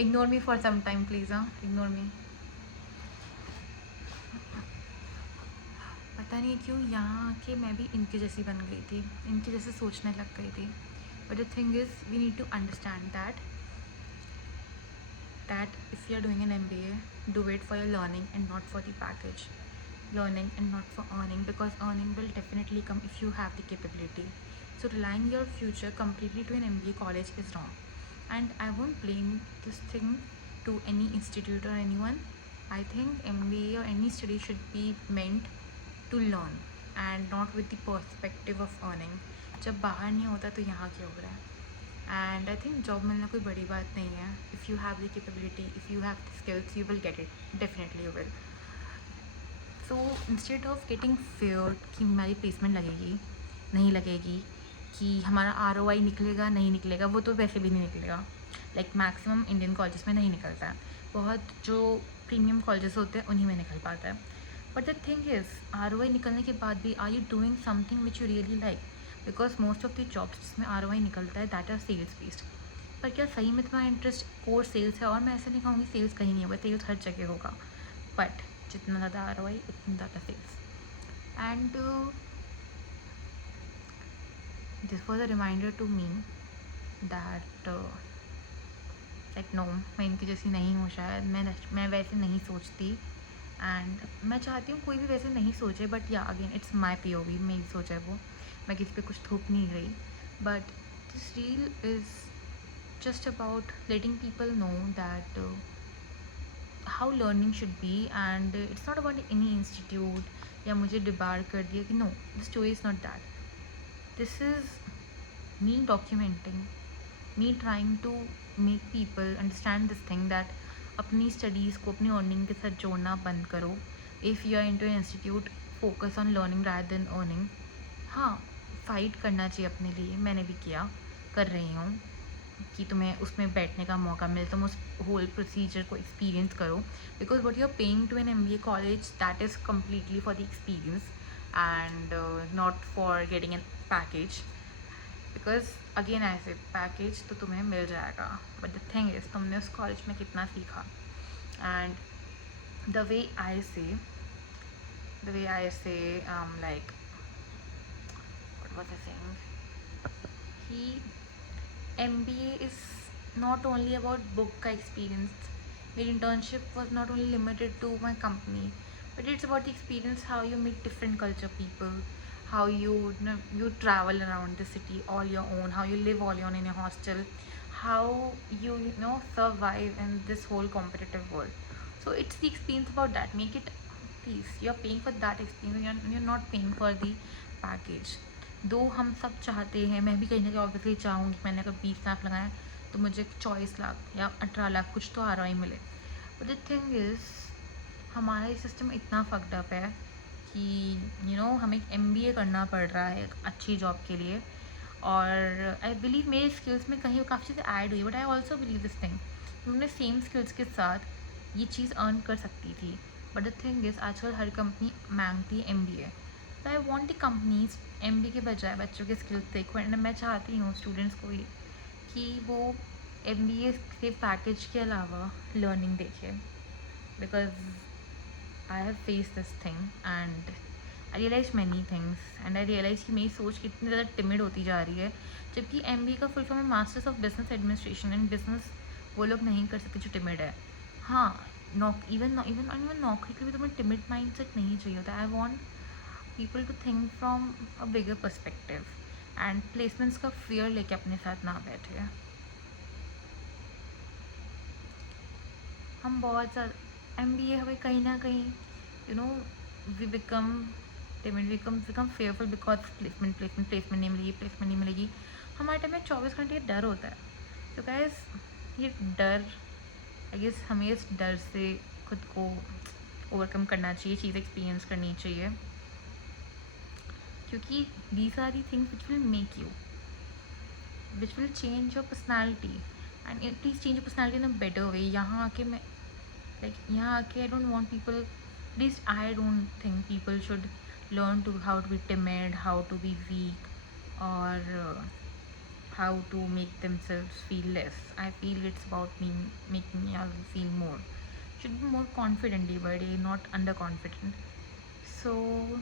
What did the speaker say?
Ignore me for some time please, हाँ ignore me. पता नहीं क्यों यहाँ आके मैं भी इनके जैसी बन गई थी, इनके जैसे सोचने लग गई थी। But the thing is we need to understand that if you are doing an MBA, do it for your learning and not for the package. Learning and not for earning, because earning will definitely come if you have the capability. So relying your future completely to an MBA college is wrong. And I won't blame this thing to any institute or anyone. I think MBA or any study should be meant to learn and not with the perspective of earning. जब बाहर नहीं होता तो यहाँ क्या हो रहा है? एंड आई थिंक जॉब मिलना कोई बड़ी बात नहीं है. If you have the capability, if you have the skills, you will get it, definitely you will. So instead of getting fair कि हमारी प्लेसमेंट लगेगी नहीं लगेगी, कि हमारा ROI निकलेगा नहीं निकलेगा, वो तो वैसे भी नहीं निकलेगा. लाइक मैक्सिमम इंडियन कॉलेजेस में नहीं निकलता है, बहुत जो प्रीमियम कॉलेजेस होते हैं उन्हीं में निकल पाता है. But the thing is ROI निकलने के बाद भी are you doing something which you really like? Because most of the jobs जिसमें ROI निकलता है दैट आर सेल्स बेस्ड. पर क्या सही में तुम्हारा इंटरेस्ट कोर सेल्स है? और मैं ऐसे नहीं कहूँगी सेल्स कहीं नहीं होगा, सेल्स हर जगह होगा, बट जितना ज़्यादा ROI उतना ज़्यादा sales. And this was a reminder to me that like no, मैं इनकी जैसी नहीं हूँ शायद, मैं वैसे नहीं सोचती. एंड मैं चाहती हूँ कोई भी वैसे नहीं सोचे, बट या अगेन इट्स माई POV, मेरी सोच है वो, मैं किसी पे कुछ थोप नहीं रही. But this reel is just about letting people know that how learning should be, and it's not about any institute या मुझे डिबार कर दिया कि no, the story is not that. This is me documenting, me trying to make people understand this thing that अपनी studies को अपनी earning के साथ जोड़ना बंद करो. If you are into an institute, focus on learning rather than earning. हाँ, fight करना चाहिए अपने लिए, मैंने भी किया, कर रही हूँ, कि तुम्हें उसमें बैठने का मौका मिले, तुम उस होल प्रोसीजर को एक्सपीरियंस करो. Because what you are paying to an MBA college, that is completely for the experience and not for getting a package. Because again ऐसे पैकेज तो तुम्हें मिल जाएगा, बट द थिंग इज़ तुमने उस college में कितना सीखा. एंड द वे आई से like what was I saying? He MBA is not only about book का experience. मेरी internship was not only limited to my company, but it's about the experience, how you meet different culture people, how you travel around the city all your own, how you live all your own in a hostel, how you survive in this whole competitive world. So it's the experience about that. Make it, please. You're paying for that experience. You're not paying for the package. दो हम सब चाहते हैं, मैं भी कहीं ना कहीं ऑब्वियसली चाहूँगी, मैंने अगर 20 लाख लगाया तो मुझे 24 लाख या 18 लाख कुछ तो ROI मिले. बट द थिंग इज़ हमारा ये सिस्टम इतना फक्ड अप है कि हमें एक MBA करना पड़ रहा है एक अच्छी जॉब के लिए. और आई बिलीव मेरे स्किल्स में कहीं काफ़ी चीज़ें ऐड हुई, but I also believe this thing, मैंने सेम स्किल्स के साथ ये चीज़ अर्न कर सकती थी. बट द थिंग इज़ आजकल हर कंपनी मांगती है MBA. तो I want the companies MBA के बजाय बच्चों के स्किल्स देखो. एंड मैं चाहती हूँ स्टूडेंट्स को ये कि वो MBA के पैकेज के अलावा लर्निंग देखें. Because I have face this thing and I realise many things. And I realise कि मेरी सोच कितनी ज़्यादा टिमिड होती जा रही है. जबकि MBA का फुल फॉर्म है masters of business administration, and business वो लोग नहीं कर सकते जो टिमिड है. हाँ, इवन नौकरी के भी तुम्हें टिमिड माइंड सेट नहीं चाहिए होता. I want people to think from a bigger perspective, and placements का fear लेके अपने साथ ना बैठे. हम बहुत ज़्यादा MBA हमें कहीं ना कहीं we become timid, we become fearful because placement नहीं मिलेगी. हमारे टाइम में 24 घंटे ये डर होता है. तो गाइस, ये डर आई गेस हमें इस डर से खुद को ओवरकम करना चाहिए, चीज़ एक्सपीरियंस करनी चाहिए, क्योंकि these are the things which will make you, which will change your personality, and it please change your personality in a better way. यहाँ आके मैं I don't want people, at least I don't think people should learn to how to be timid, how to be weak, or how to make themselves feel less. I feel it's about me making me feel more. Should be more confident day by day, not underconfident. So